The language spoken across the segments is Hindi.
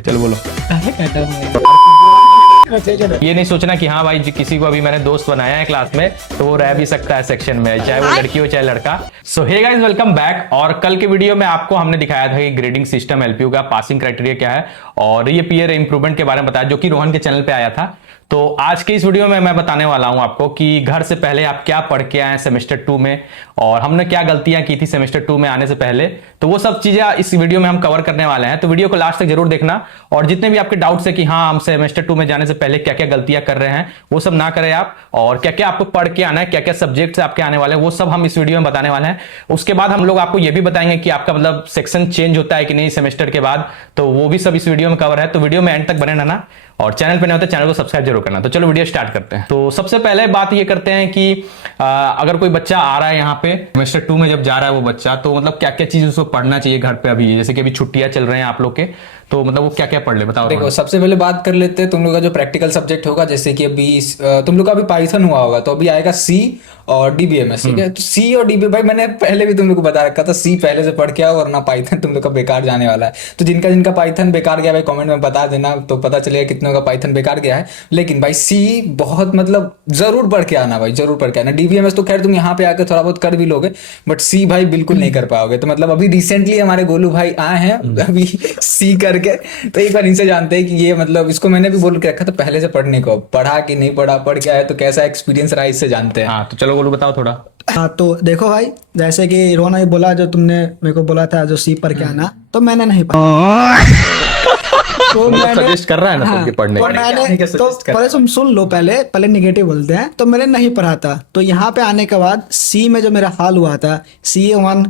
चलो बोलो। ये नहीं सोचना कि हाँ भाई किसी को अभी मैंने दोस्त बनाया है क्लास में तो वो रह भी सकता है सेक्शन में, चाहे वो लड़की हो चाहे लड़का। सो हे गाइस, वेलकम बैक। और कल के वीडियो में आपको हमने दिखाया था कि ग्रेडिंग सिस्टम एलपीयू का पासिंग क्राइटेरिया क्या है और ये पीयर इंप्रूवमेंट के बारे में बताया, जो कि रोहन के चैनल पे आया था। तो आज के इस वीडियो में मैं बताने वाला हूं आपको कि घर से पहले आप क्या पढ़ के आए सेमेस्टर 2 में और हमने क्या गलतियां की थी सेमेस्टर 2 में आने से पहले। तो वो सब चीजें इस वीडियो में हम कवर करने वाले हैं, तो वीडियो को लास्ट तक जरूर देखना। और जितने भी आपके डाउट्स है कि हाँ हम सेमेस्टर 2 में जाने से पहले क्या क्या गलतियां कर रहे हैं वो सब ना करें आप, और क्या क्या आपको पढ़ के आना है, क्या क्या सब्जेक्ट्स आपके आने वाले हैं वो सब हम इस वीडियो में बताने वाले हैं। उसके बाद हम लोग आपको ये भी बताएंगे कि आपका मतलब सेक्शन चेंज होता है कि नहीं सेमेस्टर के बाद, तो वो भी सब इस वीडियो में कवर है। तो वीडियो में एंड तक बने रहना और चैनल पे नहीं होता चैनल को सब्सक्राइब जरूर करना। तो चलो वीडियो स्टार्ट करते हैं। तो सबसे पहले बात ये करते हैं कि अगर कोई बच्चा आ रहा है यहाँ पे सेमेस्टर 2 में जब जा रहा है वो बच्चा, तो मतलब क्या क्या चीज उसको पढ़ना चाहिए घर पे अभी, जैसे कि अभी छुट्टियां चल रहे हैं आप लोग के, तो मतलब वो क्या क्या पढ़ ले बताओ। देखो सबसे पहले बात कर लेते हैं तुम लोग का जो प्रैक्टिकल सब्जेक्ट होगा, जैसे कि अभी तुम लोग का अभी पाइथन हुआ होगा तो अभी आएगा सी और डीबीएमएस। ठीक है, तो सी और डीबी भाई मैंने पहले भी तुम लोग को बता रखा था, सी पहले से पढ़ के आओ वरना पाइथन तुम लोग का बेकार जाने वाला है। तो जिनका जिनका पाइथन बेकार गया भाई कमेंट में बता देना, तो पता चलेगा कितनों का पाइथन बेकार गया है। लेकिन भाई सी बहुत मतलब जरूर पढ़ के आना भाई, जरूर पढ़ के आना। डीबीएमएस तो खैर तुम यहाँ पे आकर थोड़ा बहुत कर भी लोगे, बट सी भाई बिल्कुल नहीं कर पाओगे। तो मतलब अभी रिसेंटली हमारे गोलू भाई आए हैं अभी सी करके, तो एक बार इनसे जानते हैं कि ये मतलब इसको मैंने भी बोल के रखा था पहले से पढ़ने को, पढ़ा कि नहीं पढ़ा, पढ़ के आया तो कैसा एक्सपीरियंस रहा इससे जानते हैं। हाँ तो चलो गोलू बताओ थोड़ा। हाँ तो देखो भाई, जैसे कि रोहन ने बोला, जो तुमने मेरे को बोला था जो सी पर क्या आना, तो मैंने नहीं पढ़ा। तो मैंने सजेस्ट कर रहा है ना सबके पढ़ने तो के लिए। मैंने तो पहले तुम सुन लो, पहले निगेटिव बोलते हैं। तो मैंने नहीं पढ़ा था, तो यहाँ पे आने के बाद सी में जो मेरा हाल हुआ था, CA1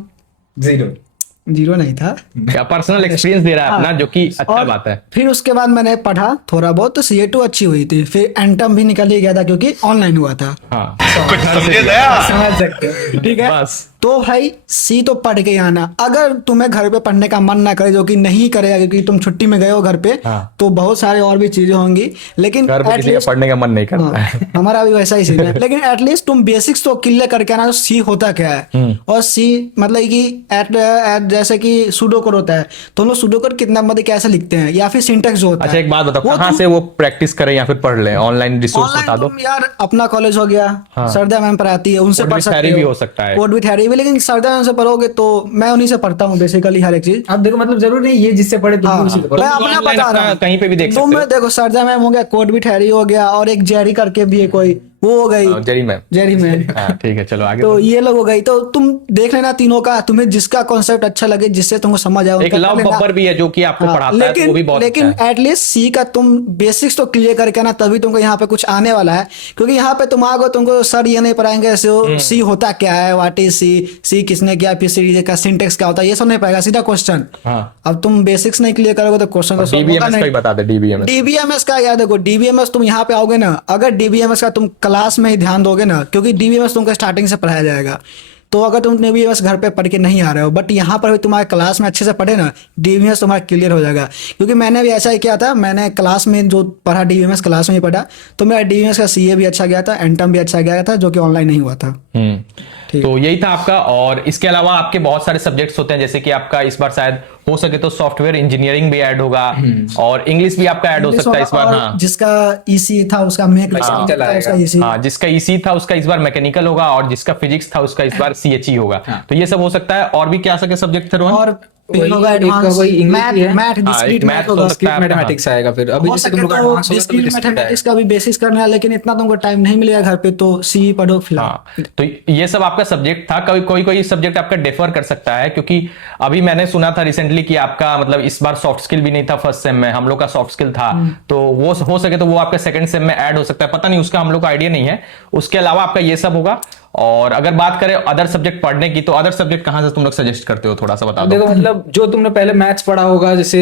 जीरो नहीं था। क्या पर्सनल एक्सपीरियंस दे रहा है अपना, जो कि अच्छा और बात है। फिर उसके बाद मैंने पढ़ा थोड़ा बहुत, तो CA2 अच्छी हुई थी। फिर एंटम भी निकल ही गया था क्योंकि ऑनलाइन हुआ था। हाँ समझ सकते हो, ठीक है। बस तो भाई सी तो पढ़ के ही आना। अगर तुम्हें घर पे पढ़ने का मन ना करे, जो कि नहीं करेगा क्योंकि तुम छुट्टी में गए हो घर पे, हाँ। तो बहुत सारे और भी चीजें होंगी, लेकिन घर पे किसी का पढ़ने का मन नहीं करता है। हमारा भी वैसा ही सीन है। लेकिन एटलीस्ट तुम बेसिक्स तो क्लियर करके आना, सी होता क्या है। और सी मतलब कि जैसे कि सुडोकर होता है, तो हम लोग सुडोकर कितना मतलब कैसे लिखते हैं, या फिर सिंटेक्स जो होता है। अच्छा एक बात बताओ, वो कहाँ से वो प्रैक्टिस करें या फिर पढ़ लें? ऑनलाइन रिसोर्स ऑनलाइन बता दो। तुम यार अपना कॉलेज हो गया, सरदा मैम पढ़ाती है, उनसे कोड पढ़ विथ सकते हैरी भी हो सकता है। कोड विथ हैरी भी, लेकिन सरदा मैम से पढ़ोगे तो मैं उन्हीं से पढ़ता हूँ बेसिकली हर एक चीज। अब देखो मतलब जरूरी नहीं ये जिससे पढ़े तुम उसी से पढ़ो। मैं अपना ऑनलाइन बता रहा अपना हूँ, कहीं पे भी देख तो सकते हो। मैं देखो सरदा मैम हो गया, कोड विथ हैरी हो गया, और एक जेरी करके भी है कोई, वो हो गई जेरी मैम। Jerry ma'am. हाँ ठीक है चलो आगे। तो ये लोग हो गई, तो तुम देख लेना तीनों का, तुम्हें जिसका कॉन्सेप्ट अच्छा लगे, जिससे तुमको समझ आए एक लव बब्बर भी है जो कि आपको पढ़ाता है, तो वो भी बहुत लेकिन अच्छा है। एटलीस्ट सी का तुम बेसिक्स तो क्लियर करके ना, तभी तुमको यहाँ पे कुछ आने वाला है। क्योंकि यहाँ पे तुम आओगे, तुमको सर ये नहीं पढ़ाएंगे सी होता क्या है, व्हाट इज सी किसने किया, फिर सी का सिंटेक्स क्या होता है, ये सब नहीं पाएगा, सीधा क्वेश्चन। हाँ। अब तुम बेसिक्स नहीं क्लियर करोगे तो क्वेश्चन तो solve होगा डीबीएमएस का ही नहीं। बता दे। डीबीएमएस डीबीएमएस का याद देखो, डीबीएमएस तुम यहाँ पे आओगे ना, अगर डीबीएमएस का तुम क्लास में ही ध्यान दोगे ना, क्योंकि डीबीएमएस तुमको स्टार्टिंग से पढ़ाया जाएगा। तो अगर तुम डीबीएमएस घर पे पढ़ के नहीं आ रहे हो, बट यहाँ पर भी तुम्हारे क्लास में अच्छे से पढ़े ना, डीबीएमएस तुम्हारा क्लियर हो जाएगा। क्योंकि मैंने भी ऐसा ही किया था, मैंने क्लास में जो पढ़ा डीबीएमएस क्लास में ही पढ़ा, तो मेरा डीबीएमएस का सीए भी अच्छा गया था, एंटम भी अच्छा गया था, जो कि ऑनलाइन नहीं हुआ था। तो यही था आपका। और इसके अलावा आपके बहुत सारे सब्जेक्ट्स होते हैं, जैसे कि आपका इस बार शायद हो सके तो सॉफ्टवेयर इंजीनियरिंग भी ऐड होगा और इंग्लिश भी आपका ऐड हो सकता है इस बार। हाँ जिसका ईसी था उसका ईसी। हाँ जिसका ईसी था उसका इस बार मैकेनिकल होगा, और जिसका फिजिक्स था उसका इस बार सीएचई होगा। तो ये सब हो सकता है। और भी क्या सके सब्जेक्ट थे रोहन? और मैथमेटिक्स आएगा फिर। अभी जैसे तुम लोग एडवांस होगा तो मैथमेटिक्स का भी बेसिस करना है, लेकिन इतना तुमको टाइम नहीं मिलेगा घर पे, तो सी पढ़ो फिलहाल। हाँ तो ये सब आपका सब्जेक्ट था। कोई सब्जेक्ट आपका डिफर कर सकता है, क्योंकि अभी मैंने सुना था रिसेंटली कि आपका मतलब इस बार सॉफ्ट स्किल भी नहीं था फर्स्ट सेम में, हम लोग का सॉफ्ट स्किल था। तो वो हो सके तो वो आपका सेकंड सेम में ऐड हो सकता है, पता नहीं, उसका हम लोग का आइडिया नहीं है। उसके अलावा आपका ये सब होगा। और अगर बात करें अदर सब्जेक्ट पढ़ने की, तो अदर सब्जेक्ट कहाँ से तुम लोग सजेस्ट करते हो, थोड़ा सा बता दो। देखो मतलब जो तुमने पहले मैथ्स पढ़ा होगा, जैसे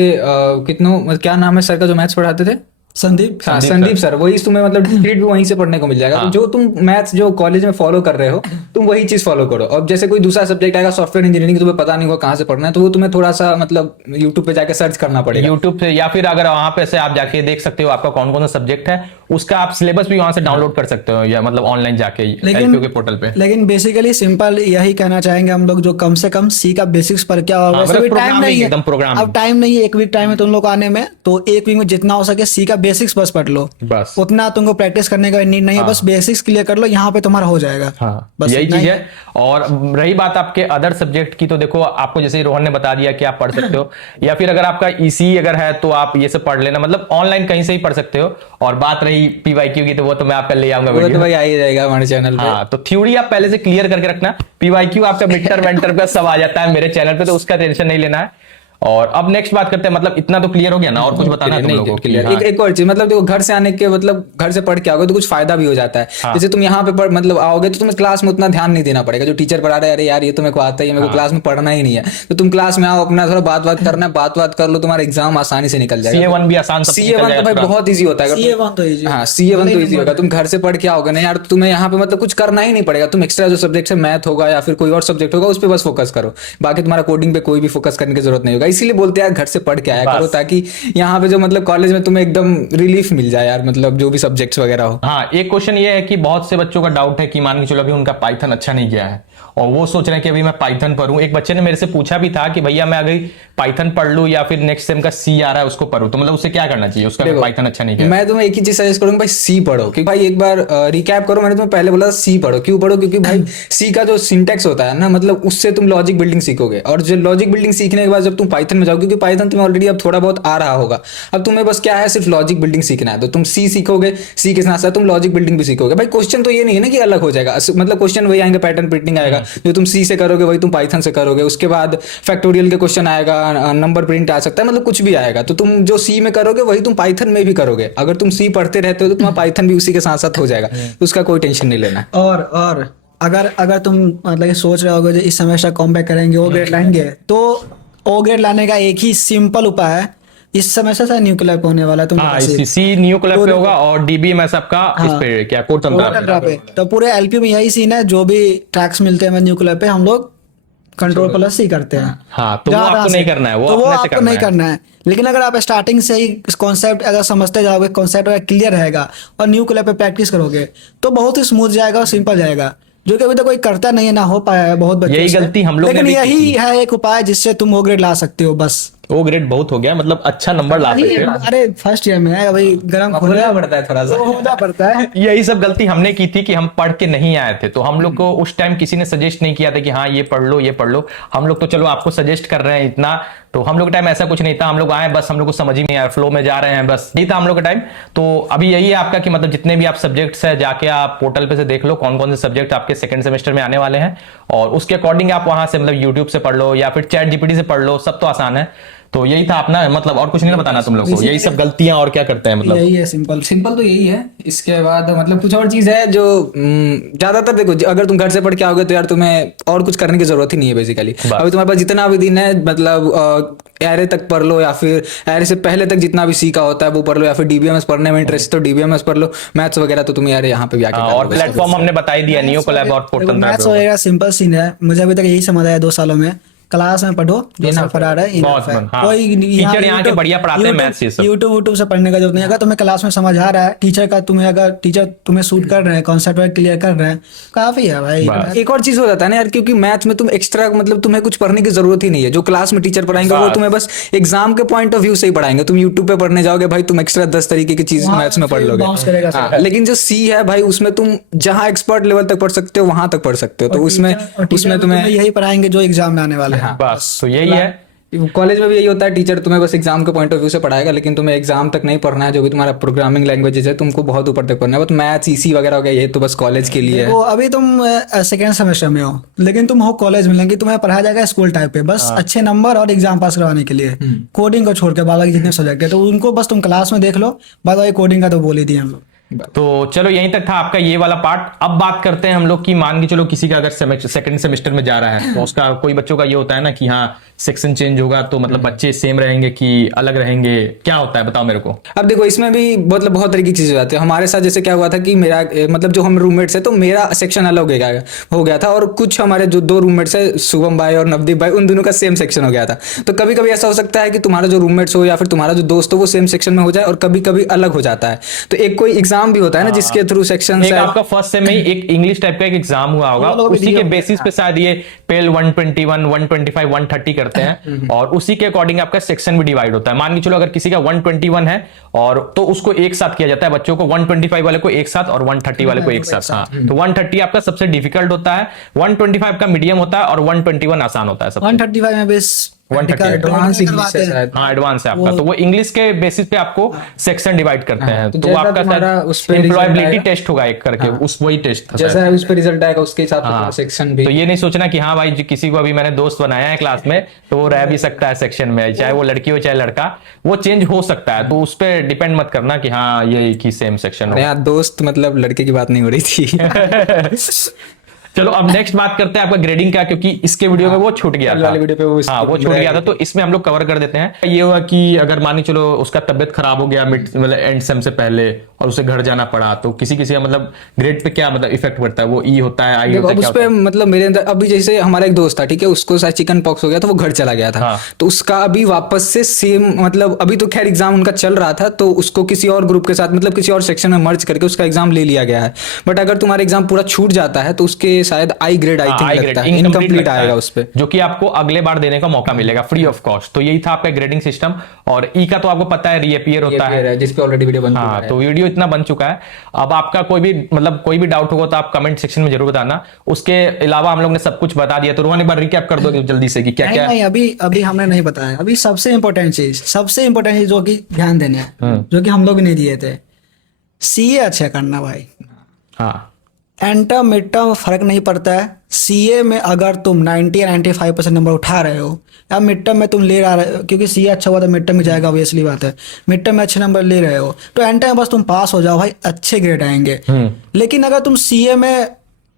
कितनों क्या नाम है सर का जो मैथ्स पढ़ाते थे? संदीप हाँ, संदीप सर, वही तुम्हें मतलब डिस्क्रीट भी वहीं से पढ़ने को मिल जाएगा। तो जो तुम मैथ्स जो कॉलेज में फॉलो कर रहे हो, तुम वही चीज फॉलो करो। अब जैसे कोई दूसरा सब्जेक्ट आएगा सॉफ्टवेयर इंजीनियरिंग, तुम्हें पता नहीं होगा कहाँ से पढ़ना है, तो वो तुम्हें थोड़ा सा मतलब यूट्यूब पे जाकर सर्च करना पड़ेगा। यूट्यूब से, या फिर अगर वहां पे से आप जाके देख सकते हो आपका कौन कौन सा सब्जेक्ट है, उसका आप सिलेबस भी वहां से डाउनलोड कर सकते हो, या मतलब ऑनलाइन जाके एलपीयू के पोर्टल पे। लेकिन बेसिकली सिंपल यही कहना चाहेंगे हम लोग, जो कम से कम सी का बेसिक्स पर क्या होगा। वैसे मतलब भी टाइम programming, नहीं है, एकदम programming। अब टाइम नहीं है, एक वीक टाइम है तुम लोग आने में, तो एक वीक में जितना हो सके सी का बेसिक्स बस पढ़ लो, बस उतना तुमको प्रैक्टिस करने का नीड नहीं है। बस बेसिक्स क्लियर कर लो, यहाँ पे तुम्हारा हो जाएगा। हाँ, बस यही इतना चीज ही है। और रही बात आपके अदर सब्जेक्ट की, तो देखो आपको जैसे रोहन ने बता दिया कि आप पढ़ सकते हो, या फिर अगर आपका ईसी अगर है तो आप ये सब पढ़ लेना, मतलब ऑनलाइन कहीं से ही पढ़ सकते हो। और बात रही पीवाईक्यू की, तो वो तो मैं आपका ले आऊंगा वो तो वीडियो। भाई आ ही जाएगा हमारे चैनल पे। हाँ, तो थ्योरी आप पहले से क्लियर करके रखना। पीवाईक्यू आपका मिडटर्म वेंटर का सब आ जाता है मेरे चैनल पे, तो उसका टेंशन नहीं लेना है। और अब नेक्स्ट बात करते हैं, मतलब इतना तो क्लियर हो गया ना, और कुछ बताना है तुम नहीं, लोगों को? क्लियर। हाँ। एक और चीज, मतलब देखो घर से आने के मतलब घर से पढ़ के आओगे तो कुछ फायदा भी हो जाता है। जैसे तुम यहाँ पे मतलब आओगे तो तुम्हें क्लास में उतना ध्यान नहीं देना पड़ेगा। जो टीचर पढ़ा रहे हैं, अरे यार ये तो मेरे को आता ही है, मेरे को क्लास में पढ़ना ही नहीं है, तो तुम क्लास में आओ, अपना थोड़ा बात करना है, बात कर लो, तुम्हारा एग्जाम आसानी से निकल जाएगा। CA1 भी आसान सबसे निकल CA1 तो जाएगा भाई पूरा। बहुत ईजी होता है। CA1 तो easy हाँ, CA1 तो ईजी होगा। तुम घर से पढ़ के आओगे ना यार, तुम्हें यहाँ पे मतलब कुछ करना ही नहीं पड़ेगा। तुम एक्स्ट्रा जो सब्जेक्ट है, मैथ होगा या फिर कोई और सब्जेक्ट होगा, उस पर बस फोकस करो। बाकी तुम्हारा कोडिंग पे कोई भी फोकस करने की जरूरत नहीं होगा। इसीलिए बोलते हैं यार घर से पढ़ के आया करो, ताकि यहाँ पे जो मतलब कॉलेज में तुम्हें एकदम रिलीफ मिल जाए यार, मतलब जो भी सब्जेक्ट्स वगैरह हो। हाँ, एक क्वेश्चन ये है कि बहुत से बच्चों का डाउट है कि मान के चलो अभी उनका पाइथन अच्छा नहीं गया है और वो सोच रहे हैं कि अभी मैं पाइथन पढूं। एक बच्चे ने मेरे से पूछा भी था कि भैया मैं अगर पाइथन पढ़ लूं या फिर नेक्स्ट सेम का सी आ रहा है उसको पढूं, तो मतलब उसे क्या करना चाहिए, उसका पाइथन अच्छा नहीं गया। मैं तुम्हें एक ही चीज सजेस्ट करूंगा भाई, सी पढ़ो। क्योंकि भाई एक बार रिकैप करो, मैंने तुम्हें पहले बोला सी पढ़ो। क्यों पढ़ो? क्योंकि भाई सी का जो सिंटेक्स होता है ना, मतलब उससे तुम लॉजिक बिल्डिंग सीखोगे, और जो लॉजिक बिल्डिंग सीखने के बाद जब तुम पाइथन में जाओगे, क्योंकि पाइथन तुम्हें ऑलरेडी अब थोड़ा बहुत आ रहा होगा, अब तुम्हें बस क्या है, सिर्फ लॉजिक बिल्डिंग सीखना है, तो तुम सी सीखोगे, सी के साथ साथ तुम लॉजिक बिल्डिंग भी सीखोगे। भाई क्वेश्चन तो ये नहीं है ना कि अलग हो जाएगा, मतलब क्वेश्चन वही आएंगे, पैटर्न प्रिंटिंग आएगा, जो तुम सी से करोगे वही तुम पाइथन से करोगे। उसके बाद फैक्टोरियल के क्वेश्चन आएगा, नंबर प्रिंट आ सकता है, मतलब कुछ भी आएगा। तो तुम जो सी में करोगे वही तुम पाइथन में भी करोगे। अगर तुम सी पढ़ते रहते हो तो तुम्हारा पाइथन भी उसी के साथ साथ हो जाएगा, तो उसका कोई टेंशन नहीं लेना है। और अगर तुम मतलब ये सोच रहे होगे इस सेमेस्टर कॉम्बैक करेंगे, ओ ग्रेड लाएंगे, तो ओ ग्रेड लाने का एक ही सिंपल उपाय है। इस सेमेस्टर से न्यू क्लैप होने वाला है, तुम सी न्यू क्लैप पे होगा और डीबीएमएस आपका इस पे क्या कोर्स पे। तो पूरे एलपी में यही सीन है, जो भी ट्रैक्स मिलते हैं न्यू क्लैप पे हम लोग कंट्रोल प्लस ही करते हैं। हाँ, तो वो आपको नहीं करना है, वो तो वो अपने से आपको नहीं करना है। लेकिन अगर आप स्टार्टिंग से ही कॉन्सेप्ट अगर समझते जाओगे, कॉन्सेप्ट अगर क्लियर रहेगा और न्यू क्लैप पे प्रैक्टिस करोगे, तो बहुत ही स्मूथ जाएगा और सिंपल जाएगा, जो कि अभी तक कोई करता नहीं है, ना हो पाया है बहुत बच्चे। यही गलती हम लोग ने लेकिन भी की यही थी। है एक उपाय जिससे तुम वो ग्रेड ला सकते हो। बस वो ग्रेड बहुत हो गया, मतलब अच्छा नंबर ला सकते हो। अरे फर्स्ट ईयर में है, अभी गर्म खोलना पड़ता है थोड़ा सा, होना पड़ता है। यही सब गलती हमने की थी कि हम पढ़ के नहीं आए थे। तो हम लोग को उस टाइम किसी ने सजेस्ट नहीं किया था कि हाँ ये पढ़ लो ये पढ़ लो। हम लोग तो चलो आपको सजेस्ट कर रहे हैं इतना, तो हम लोग का टाइम ऐसा कुछ नहीं था। हम लोग आए बस, हम लोग को समझ ही नहीं आया, फ्लो में जा रहे हैं, बस यही था हम लोग का टाइम। तो अभी यही है आपका कि मतलब जितने भी आप सब्जेक्ट्स है, जाके आप पोर्टल पे से देख लो कौन कौन से सब्जेक्ट आपके सेकंड सेमेस्टर में आने वाले हैं, और उसके अकॉर्डिंग आप वहां से मतलब यूट्यूब से पढ़ लो या फिर चैट जीपीटी से पढ़ लो, सब तो आसान है। तो यही था अपना, मतलब और कुछ नहीं बताना तुम लोग को, यही सब गलतियां और क्या करते हैं मतलब यही है सिंपल तो यही है। इसके बाद मतलब कुछ और चीज है जो ज्यादातर देखो, अगर तुम घर से पढ़ के आओगे तो यार तुम्हें और कुछ करने की जरूरत ही नहीं है बेसिकली। अभी तुम्हारे पास जितना भी दिन है, मतलब एरे तक पढ़ लो, या फिर एरे से पहले तक जितना भी सीखा होता है वो पढ़ लो, या फिर डीबीएमएस पढ़ने में इंटरेस्ट तो डीबीएमएस पढ़ लो। मैथ्स वगैरह तो तुम यार यहाँ पे भी आके और प्लेटफॉर्म हमने बता ही दिया, नियो कोलैब और पोर्टल। मैथ्स वगैरह सिंपल सीन है, मुझे अभी तक यही समझ आया 2 सालों में। क्लास में पढ़ो, जो सफर आ रहा है कोई टीचर यहाँ के बढ़िया पढ़ाते हैं मैथ्स ये सब। यूट्यूब से पढ़ने का जरूरत नहीं है। अगर तुम्हें क्लास में समझ आ रहा है, टीचर का तुम्हें अगर टीचर तुम्हें सूट कर रहे हैं, कॉन्सेप्ट क्लियर कर रहे हैं, काफी है भाई। एक और चीज हो जाता है ना यार, क्योंकि मैथ्स में तुम एक्स्ट्रा मतलब तुम्हें कुछ पढ़ने की जरूरत ही नहीं है। जो क्लास में टीचर पढ़ाएंगे वो तुम्हें बस एग्जाम के पॉइंट ऑफ व्यू से ही पढ़ाएंगे। तुम यूट्यूब पे पढ़ने जाओगे भाई, तुम एक्स्ट्रा 10 तरीके की चीज मैथ्स में पढ़ लोगे। लेकिन जो सी है भाई, उसमें तुम जहां एक्सपर्ट लेवल तक पढ़ सकते हो वहां तक पढ़ सकते हो। तो उसमें तुम्हें यही पढ़ाएंगे जो एग्जाम में आने वाले हैं। बस तो यही है। कॉलेज में भी यही होता है, टीचर तुम्हें बस एग्जाम के पॉइंट ऑफ व्यू से पढ़ाएगा, लेकिन तुम्हें एग्जाम तक नहीं पढ़ना है। जो भी तुम्हारा प्रोग्रामिंग लैंग्वेजेस है, तुमको बहुत ऊपर तक पढ़ना है। बस मैथ्स ईसी वगैरह हो गया, ये तो बस कॉलेज के लिए है। वो अभी तुम सेकेंड सेमेस्टर में हो, लेकिन तुम हो कॉलेज में, लेकिन तुम्हें पढ़ाया जाएगा स्कूल टाइप पे, बस अच्छे नंबर और एग्जाम पास करवाने के लिए। कोडिंग को छोड़ के बाकी जितने सब्जेक्ट है तो उनको बस तुम क्लास में देख लो, बाद में कोडिंग का तो बोल ही दिया हम लोग। तो चलो यहीं तक था आपका ये वाला पार्ट। अब बात करते हैं हम लोग की, मान के चलो किसी का अगर सेकंड सेमेस्टर में जा रहा है तो उसका कोई बच्चों का ये होता है ना कि हाँ सेक्शन चेंज होगा तो मतलब बच्चे सेम रहेंगे कि अलग रहेंगे, क्या होता है बताओ मेरे को। अब देखो इसमें भी मतलब बहुत तरीके की चीजें हो जाती है। हमारे साथ जैसे क्या हुआ था कि मेरा मतलब जो हम रूममेट्स है तो मेरा सेक्शन अलग हो गया था, और कुछ हमारे जो दो रूममेट्स है शुभम भाई और नवदीप भाई, उन दोनों का सेम सेक्शन हो गया था। तो कभी कभी ऐसा हो सकता है कि तुम्हारा जो रूममेट्स हो या फिर तुम्हारा जो दोस्त हो वो सेम सेक्शन में हो जाए, और कभी कभी अलग हो जाता है। तो एक कोई एग्जाम भी होता है ना जिसके थ्रू सेक्शन एक आपका फर्स्ट सेम में ही एक इंग्लिश टाइप का एक एग्जाम हुआ होगा, उसी के बेसिस पे शायद ये पेल 121, 125, 130 करते हैं, और उसी के अकॉर्डिंग आपका सेक्शन भी डिवाइड होता है। मान के चलो अगर किसी का 121 है और तो उसको एक साथ किया जाता है बच्चों को, 125 वाले को एक साथ और 130 वाले को एक साथ। हाँ, तो 130 आपका सबसे डिफिकल्ट होता है, 125 का मीडियम होता है और 121 आसान होता है सबसे। 135 में बेस 130 एडवांस इंग्लिश है शायद। हाँ एडवांस है आपका, तो वो इंग्लिश के बेसिस पे आपको सेक्शन डिवाइड करते हैं। तो तो जैसा आपका तुम्हारा उस पे एम्प्लॉयबिलिटी result आएगा। टेस्ट होगा एक करके, उस वही टेस्ट था जैसा उस पर रिजल्ट आएगा उसके हिसाब से हाँ। सेक्शन भी। तो ये नहीं सोचना कि हाँ भाई जी किसी को अभी मैंने दोस्त बनाया है क्लास में तो वो रह भी सकता है सेक्शन में, चाहे वो लड़की हो चाहे लड़का, वो चेंज हो सकता है। तो उस पर डिपेंड मत करना कि हाँ ये एक ही सेम सेक्शन हो। यार दोस्त मतलब लड़के की बात नहीं हो रही थी। चलो अब नेक्स्ट बात करते हैं आपका ग्रेडिंग का, क्योंकि इसके वीडियो में वो छूट गया कल था। वाले वीडियो पे वो हाँ वो छूट गया था, तो इसमें हम लोग कवर कर देते हैं। ये हुआ कि अगर मान के चलो उसका तबियत खराब हो गया मिड मतलब एंड सेम से पहले और उसे घर जाना पड़ा, तो किसी किसी का मतलब ग्रेड पे क्या मतलब इफेक्ट पड़ता है, वो ई होता है आई देखो होता अब है, उस क्या पे होता है? मतलब मेरे अंदर अभी जैसे हमारा एक दोस्त था, ठीक है, उसको शायद चिकन पॉक्स हो गया तो वो घर चला गया था। हाँ। तो उसका अभी वापस से सेम मतलब अभी तो खैर एग्जाम उनका चल रहा था, तो उसको किसी और ग्रुप के साथ मतलब किसी और सेक्शन में मर्ज करके उसका एग्जाम ले लिया गया है। बट अगर तुम्हारा एग्जाम पूरा छूट जाता है तो उसके शायद आई ग्रेड आई थिंक लगता है, इनकम्प्लीट आएगा उस पे, जो कि आपको अगले बार देने का मौका मिलेगा फ्री ऑफ कॉस्ट। तो यही था आपका ग्रेडिंग सिस्टम। और ई का तो आपको पता है रीअपीयर होता है, जिस पे ऑलरेडी वीडियो बन चुका हाँ है। तो वीडियो इतना बन चुका है। अब आपका कोई भी मतलब कोई भी डाउट होगा तो आप कमेंट सेक्शन में जरूर बताना। उसके अलावा हम लोग ने सब कुछ बता दिया, तो रोहन एक बार रिकैप कर दो जल्दी से कि क्या क्या। नहीं अभी हमने नहीं बताया। अभी सबसे इंपॉर्टेंट चीज जो कि ध्यान देने है, जो कि हम लोग नहीं दिए थे, सीए अच्छा करना भाई। हाँ एंटम मिड टर्म फर्क नहीं पड़ता है। सीए में अगर तुम 90 या 95% नंबर उठा रहे हो, या मिड टर्म में तुम ले रहे हो, क्योंकि सीए अच्छा हुआ तो मिड टर्म में जाएगा, ऑब्वियसली बात है। मिड टर्म में अच्छे नंबर ले रहे हो तो एंड टाइम बस तुम पास हो जाओ भाई, अच्छे ग्रेड आएंगे। लेकिन अगर तुम सीए में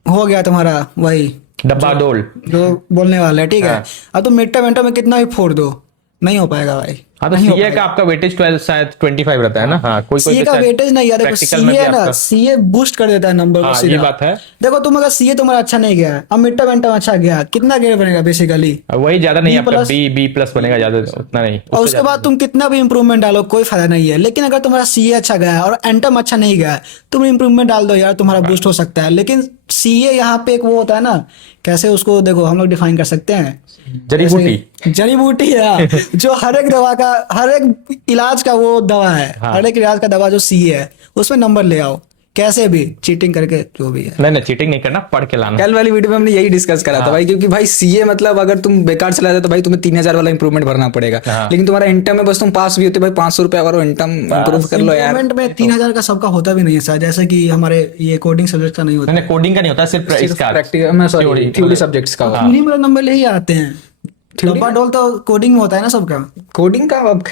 हो गया तुम्हारा वही डब्बा डोल जो बोलने वाला है, ठीक है, अब तुम मिड टर्म एंड टर्म में कितना भी फोड़ दो, नहीं हो पाएगा भाई। हाँ तो सीए का आपका वेटेज 12 शायद 25 रहता है ना। हाँ कोई सीए का वेटेज नहीं है, देखो सीए ना सीए बूस्ट कर देता है नंबर को सीधा। ये बात है। देखो तुम अगर सीए तुम्हारा अच्छा नहीं गया, अब मिड टर्म एंड टर्म अच्छा गया, कितना ग्रेड बनेगा बेसिकली? वही ज्यादा नहीं, B आपका प्लस। बी प्लस बनेगा, ज्यादा उतना नहीं। और उसके बाद तुम कितना भी इंप्रूवमेंट डालो कोई फायदा नहीं है। लेकिन अगर तुम्हारा सीए अच्छा गया और एंड टर्म अच्छा नहीं गया, तुम इंप्रूवमेंट डाल दो यार, तुम्हारा बूस्ट हो सकता है। लेकिन सीए यहाँ पे एक वो होता है ना, कैसे उसको देखो हम लोग डिफाइन कर सकते हैं, जड़ी बूटी है जो हर एक दवा का, हर एक इलाज का वो दवा है। हर एक इलाज का दवा जो सीए है उसमें नंबर ले आओ, कैसे भी चीटिंग करके जो भी है। नहीं चीटिंग नहीं करना, पढ़ के लाना। कल वाली वीडियो में हमने यही डिस्कस करा था भाई, क्योंकि भाई सीए मतलब अगर तुम बेकार चला जाए तो भाई तुम्हें 3000 वाला इंप्रूवमेंट भरना पड़ेगा। लेकिन तुम्हारा इंटर्म में बस तुम पास भी होते भाई 500 रुपए अगर इंटर्म इंप्रूव कर लो यार। इंप्रूवमेंट में 3000 का सबका होता भी नहीं है शायद, जैसे कि हमारे ये कोडिंग सब्जेक्ट का नहीं होता। नहीं कोडिंग का नहीं होता, सिर्फ इसका प्रैक्टिकल में सॉरी थ्योरी सब्जेक्ट्स का होता है। थ्योरी में नंबर ले ही आते हैं। डब्बा डोल तो कोडिंग में होता है ना सबका। कोडिंग का अब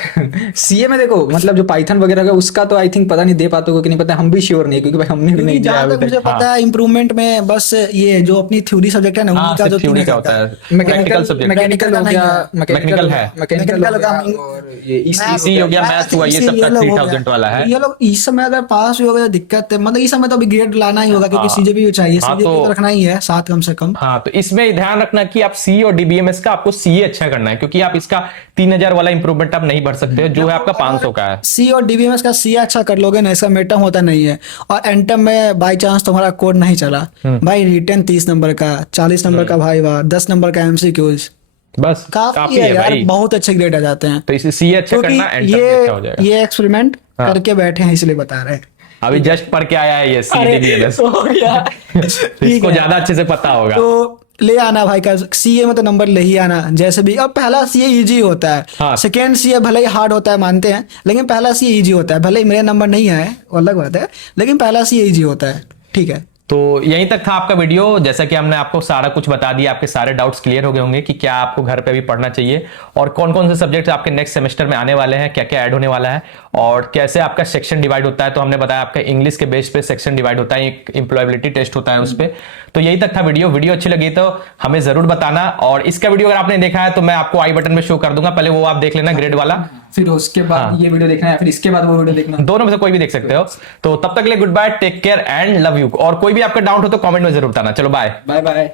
सीए में देखो मतलब जो पाइथन वगैरह का उसका तो आई थिंक पता नहीं दे पाते हो कि नहीं पता, हम भी श्योर नहीं क्योंकि भाई हमने भी नहीं दिया जहाँ तक मुझे पता है इंप्रूवमेंट में बस ये जो अपनी थ्योरी सब्जेक्ट है ना हाँ, उनका जो थ्योरी का होता है, प्रैक्टिकल सब्जेक्ट मैकेनिकल हो गया, मैकेनिकल है, मैकेनिकल हो गया और ये इसी हो गया, मैथ्स हुआ, ये सब का 3000 वाला है। ये लोग इस समय अगर पास भी हो गए दिक्कत है, मतलब इस समय तो अभी ग्रेड लाना ही होगा क्योंकि सीजेपी चाहिए, सीजेपी तो रखना ही है साथ कम से कम। हाँ तो इसमें ध्यान रखना कि आप सी और डीबीएमएस का आपको सीए अच्छा करना है, क्योंकि आप इसका 3000 वाला इंप्रूवमेंट आप नहीं भर सकते, जो है आपका 500 का है। सी और डीबीएमएस का सी अच्छा कर लोगे ना, इसका मिड टर्म होता नहीं है। और एंटम में बाई चांस तुम्हारा कोड नहीं चला भाई, रिटर्न 30 नंबर का, 40 नंबर का भाई वाह, 10 नंबर का एमसीक्यूज, बस काफी है यार, बहुत अच्छे ग्रेड आ जाते हैं। तो इसे सीए अच्छा करना, एंटम अच्छा हो जाएगा। ये एक्सपेरिमेंट करके बैठे हैं इसलिए बता रहे हैं। अभी जस्ट पढ़ के आया है ये सी डीबीएमएस, हो गया। इसको ज्यादा अच्छे से पता होगा। तो ले आना भाई का सीए में तो नंबर ले ही आना जैसे भी। अब पहला सीए इजी होता है, हाँ। सेकेंड सीए भले ही हार्ड होता है मानते हैं, लेकिन पहला सीए इजी होता है। भले ही मेरे नंबर नहीं आए वो अलग बात है, लेकिन पहला सीए इजी होता है, ठीक है। तो यहीं तक था आपका वीडियो। जैसा कि हमने आपको सारा कुछ बता दिया, आपके सारे डाउट्स क्लियर हो गए होंगे कि क्या आपको घर पे भी पढ़ना चाहिए और कौन कौन से सब्जेक्ट आपके नेक्स्ट सेमेस्टर में आने वाले हैं, क्या क्या ऐड होने वाला है और कैसे आपका सेक्शन डिवाइड होता है। तो हमने बताया आपका इंग्लिश के बेस पे सेक्शन डिवाइड होता है, एक एम्प्लॉयबिलिटी टेस्ट होता है उस पर। तो यही तक था वीडियो अच्छी लगी तो हमें जरूर बताना। और इसका वीडियो अगर आपने देखा है तो मैं आपको आई बटन में शो कर दूंगा, पहले वो आप देख लेना ग्रेड वाला, फिर उसके बाद ये वीडियो देखना है, फिर इसके बाद वो वीडियो देखना। दोनों में से कोई भी देख सकते हो। तो तब तक के लिए good bye, take care and love you. और कोई भी आपका डाउट हो तो कमेंट में जरूर बताना। चलो बाय बाय बाय।